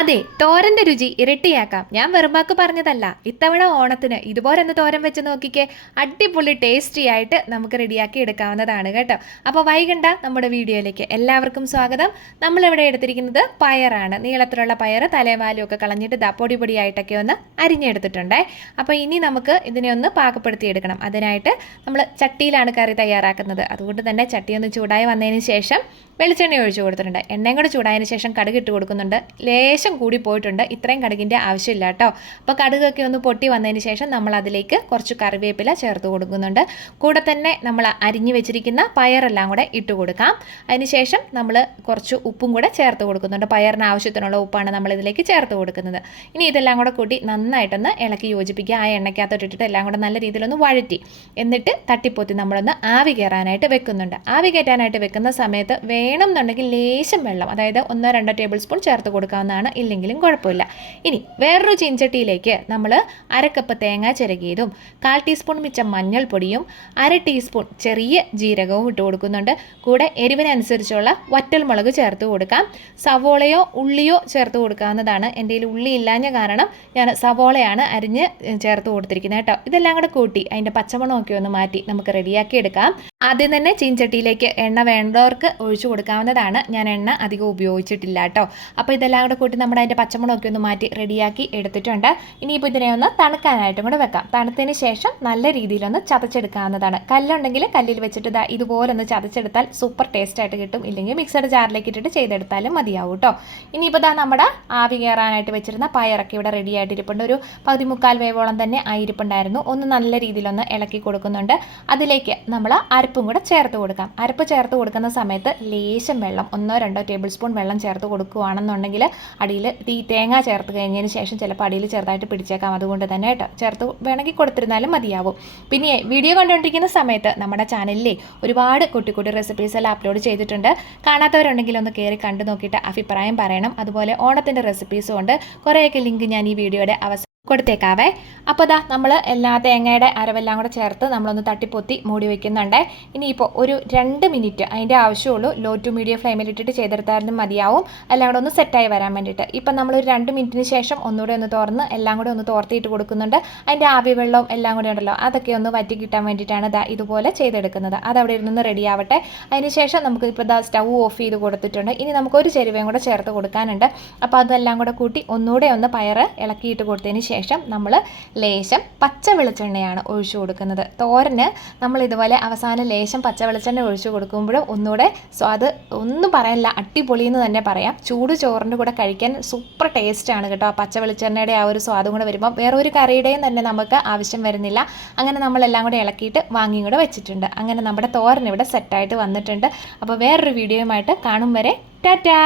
അതെ, തോരന്റെ രുചി ഇരട്ടിയാക്കാം. ഞാൻ വെറുമ്പാക്ക് പറഞ്ഞതല്ല. ഇത്തവണ ഓണത്തിന് ഇതുപോലൊന്ന് തോരൻ വെച്ച് നോക്കിക്കേ. അടിപൊളി ടേസ്റ്റി ആയിട്ട് നമുക്ക് റെഡിയാക്കി എടുക്കാവുന്നതാണ് കേട്ടോ. അപ്പോൾ വൈകണ്ട, നമ്മുടെ വീഡിയോയിലേക്ക് എല്ലാവർക്കും സ്വാഗതം. നമ്മളിവിടെ എടുത്തിരിക്കുന്നത് പയറാണ്. നീളത്തിലുള്ള പയർ തലേവാലും ഒക്കെ കളഞ്ഞിട്ട് പൊടി പൊടിയായിട്ടൊക്കെ ഒന്ന് അരിഞ്ഞെടുത്തിട്ടുണ്ടേ. അപ്പോൾ ഇനി നമുക്ക് ഇതിനെ ഒന്ന് പാകപ്പെടുത്തിയെടുക്കണം. അതിനായിട്ട് നമ്മൾ ചട്ടിയിലാണ് കറി തയ്യാറാക്കുന്നത്. അതുകൊണ്ട് തന്നെ ചട്ടി ഒന്ന് ചൂടായി വന്നതിന് ശേഷം വെളിച്ചെണ്ണ ഒഴിച്ചു കൊടുത്തിട്ടുണ്ട്. എണ്ണയും കൂടെ ചൂടായതിന് ശേഷം കടുക് ഇട്ട് കൊടുക്കുന്നുണ്ട്. ലേശം കൂടി പോയിട്ടുണ്ട്. ഇത്രയും കടുകിൻ്റെ ആവശ്യമില്ല കേട്ടോ. അപ്പോൾ കടുകൊക്കെ ഒന്ന് പൊട്ടി വന്നതിന് ശേഷം നമ്മൾ അതിലേക്ക് കുറച്ച് കറിവേപ്പില ചേർത്ത് കൊടുക്കുന്നുണ്ട്. കൂടെ തന്നെ നമ്മൾ അരിഞ്ഞു വെച്ചിരിക്കുന്ന പയറെല്ലാം കൂടെ ഇട്ട് കൊടുക്കാം. അതിനുശേഷം നമ്മൾ കുറച്ച് ഉപ്പും കൂടെ ചേർത്ത് കൊടുക്കുന്നുണ്ട്. പയറിന് ആവശ്യത്തിനുള്ള ഉപ്പാണ് നമ്മൾ ഇതിലേക്ക് ചേർത്ത് കൊടുക്കുന്നത്. ഇനി ഇതെല്ലാം കൂടെ കൂട്ടി നന്നായിട്ടൊന്ന് ഇളക്കി യോജിപ്പിക്കുക. ആ എണ്ണയ്ക്കകത്തോട്ടിട്ട് എല്ലാം കൂടെ നല്ല രീതിയിലൊന്ന് വഴറ്റി എന്നിട്ട് തട്ടിപ്പൊത്തി നമ്മളൊന്ന് ആവി കയറാനായിട്ട് വെക്കുന്നുണ്ട്. ആവി കയറ്റാനായിട്ട് വെക്കുന്ന സമയത്ത് വേണമെന്നുണ്ടെങ്കിൽ ലേശം വെള്ളം, അതായത് 1-2 ടേബിൾ സ്പൂൺ ചേർത്ത് കൊടുക്കാവുന്നതാണ്. ഇല്ലെങ്കിലും കുഴപ്പമില്ല. ഇനി വേറൊരു ചീൻചട്ടിയിലേക്ക് നമ്മൾ 1/2 കപ്പ് തേങ്ങ ചിരകിയതും 1/4 ടീസ്പൂൺ മിച്ചം മഞ്ഞൾപ്പൊടിയും 1/2 ടീസ്പൂൺ ചെറിയ ജീരകവും ഇട്ട് കൊടുക്കുന്നുണ്ട്. കൂടെ എരിവിനനുസരിച്ചുള്ള വറ്റൽമുളക് ചേർത്ത് കൊടുക്കാം. സവോളയോ ഉള്ളിയോ ചേർത്ത് കൊടുക്കാവുന്നതാണ്. എൻ്റെ കയ്യിൽ ഉള്ളി ഇല്ലാഞ്ഞ കാരണം ഞാൻ സവോളയാണ് അരിഞ്ഞ് ചേർത്ത് കൊടുത്തിരിക്കുന്നത് കേട്ടോ. ഇതെല്ലാം കൂടെ കൂട്ടി അതിൻ്റെ പച്ചമണമൊക്കെ ഒന്ന് മാറ്റി നമുക്ക് റെഡിയാക്കി എടുക്കാം. ആദ്യം തന്നെ ചീൻചട്ടിയിലേക്ക് എണ്ണ വേണ്ടവർക്ക് ഒഴിച്ചു കൊടുക്കാവുന്നതാണ്. ഞാൻ എണ്ണ അധികം ഉപയോഗിച്ചിട്ടില്ല കേട്ടോ. അപ്പോൾ ഇതെല്ലാം കൂടെ കൂട്ടി നമ്മുടെ അതിൻ്റെ പച്ചമുളകൊക്കെ ഒന്ന് മാറ്റി റെഡിയാക്കി എടുത്തിട്ടുണ്ട്. ഇനിയിപ്പോൾ ഇതിനെ ഒന്ന് തണുക്കാനായിട്ടും കൂടെ വെക്കാം. തണുത്തതിന് ശേഷം നല്ല രീതിയിലൊന്ന് ചതച്ചെടുക്കാവുന്നതാണ്. കല്ലുണ്ടെങ്കിൽ കല്ലിൽ വെച്ചിട്ട് ഇതുപോലെ ഒന്ന് ചതച്ചെടുത്താൽ സൂപ്പർ ടേസ്റ്റ് ആയിട്ട് കിട്ടും. ഇല്ലെങ്കിൽ മിക്സഡ് ജാറിലേക്ക് ഇട്ടിട്ട് ചെയ്തെടുത്താലും മതിയാവും കേട്ടോ. ഇനിയിപ്പോൾ നമ്മുടെ ആവി കയറാനായിട്ട് വെച്ചിരുന്ന പയറൊക്കെ ഇവിടെ റെഡി ആയിട്ടിരിപ്പുണ്ട്. ഒരു 1/4 വേവോളം തന്നെ ആയിരിപ്പുണ്ടായിരുന്നു. ഒന്ന് നല്ല രീതിയിലൊന്ന് ഇളക്കി കൊടുക്കുന്നുണ്ട്. അതിലേക്ക് നമ്മൾ അരപ്പും കൂടെ ചേർത്ത് കൊടുക്കാം. അരപ്പ് ചേർത്ത് കൊടുക്കുന്ന സമയത്ത് ലേശം വെള്ളം 1-2 ടേബിൾ സ്പൂൺ വെള്ളം ചേർത്ത് കൊടുക്കുകയാണെന്നുണ്ടെങ്കിൽ അടിയിൽ തേങ്ങ ചേർത്ത് കഴിഞ്ഞതിന് ശേഷം ചിലപ്പോൾ അടിയിൽ ചെറുതായിട്ട് പിടിച്ചേക്കാം. അതുകൊണ്ട് തന്നെ കേട്ടോ ചേർത്ത് വേണമെങ്കിൽ കൊടുത്തിരുന്നാലും മതിയാവും. പിന്നെ വീഡിയോ കണ്ടുകൊണ്ടിരിക്കുന്ന സമയത്ത് നമ്മുടെ ചാനലിലെ ഒരുപാട് കുട്ടി റെസിപ്പീസ് എല്ലാം അപ്ലോഡ് ചെയ്തിട്ടുണ്ട്. കാണാത്തവരുണ്ടെങ്കിൽ ഒന്ന് കയറി കണ്ടു നോക്കിയിട്ട് അഭിപ്രായം പറയണം. അതുപോലെ ഓണത്തിൻ്റെ റെസിപ്പീസും ഉണ്ട്. കുറേയൊക്കെ ലിങ്ക് ഞാൻ ഈ വീഡിയോയുടെ കൊടുത്തേക്കാവേ. അപ്പോൾ നമ്മൾ എല്ലാ തേങ്ങയുടെ അരവെല്ലാം കൂടെ ചേർത്ത് നമ്മളൊന്ന് തട്ടിപ്പൊത്തി മൂടി വയ്ക്കുന്നുണ്ട്. ഇനിയിപ്പോൾ ഒരു 2 മിനിറ്റ് അതിൻ്റെ ആവശ്യമുള്ളൂ. ലോ ടു മീഡിയം ഫ്ലെയിമിലിട്ടിട്ട് ചെയ്തെടുത്താലും മതിയാവും. എല്ലാം കൂടെ ഒന്ന് സെറ്റായി വരാൻ വേണ്ടിയിട്ട്. ഇപ്പം നമ്മളൊരു 2 മിനിറ്റിന് ശേഷം ഒന്നുകൂടെ ഒന്ന് തുറന്ന് എല്ലാം കൂടെ ഒന്ന് തോർത്തിയിട്ട് കൊടുക്കുന്നുണ്ട്. അതിൻ്റെ ആവി വെള്ളവും എല്ലാം കൂടെ ഉണ്ടല്ലോ, അതൊക്കെ ഒന്ന് വറ്റി കിട്ടാൻ വേണ്ടിയിട്ടാണ് ഇതുപോലെ ചെയ്തെടുക്കുന്നത്. അതവിടെ ഇരുന്ന് റെഡി ആവട്ടെ. അതിന് ശേഷം നമുക്ക് ഇപ്പോൾ സ്റ്റൗ ഓഫ് ചെയ്ത് കൊടുത്തിട്ടുണ്ട്. ഇനി നമുക്കൊരു ചെരുവയും കൂടെ ചേർത്ത് കൊടുക്കാനുണ്ട്. അപ്പോൾ അതെല്ലാം കൂടെ കൂട്ടി ഒന്നുകൂടെ ഒന്ന് പയർ ഇളക്കിയിട്ട് കൊടുത്തതിന് ശേഷം നമ്മൾ ലേശം പച്ച വെളിച്ചെണ്ണയാണ് ഒഴിച്ചു കൊടുക്കുന്നത്. തോരന് നമ്മൾ ഇതുപോലെ അവസാനം ലേശം പച്ച വെളിച്ചെണ്ണ ഒഴിച്ചു കൊടുക്കുമ്പോഴും ഒന്നുകൂടെ സ്വാദ് ഒന്നും പറയാനില്ല, അടിപൊളിയെന്ന് തന്നെ പറയാം. ചൂട് ചോറിൻ്റെ കൂടെ കഴിക്കാൻ സൂപ്പർ ടേസ്റ്റാണ് കേട്ടോ. ആ പച്ച വെളിച്ചെണ്ണയുടെ ആ ഒരു സ്വാദും കൂടെ വരുമ്പോൾ വേറൊരു കറിയുടെയും തന്നെ നമുക്ക് ആവശ്യം വരുന്നില്ല. അങ്ങനെ നമ്മളെല്ലാം കൂടെ ഇളക്കിയിട്ട് വാങ്ങിയും കൂടെ വെച്ചിട്ടുണ്ട്. അങ്ങനെ നമ്മുടെ തോരൻ ഇവിടെ സെറ്റായിട്ട് വന്നിട്ടുണ്ട്. അപ്പോൾ വേറൊരു വീഡിയോയുമായിട്ട് കാണും വരെ ടാറ്റാ.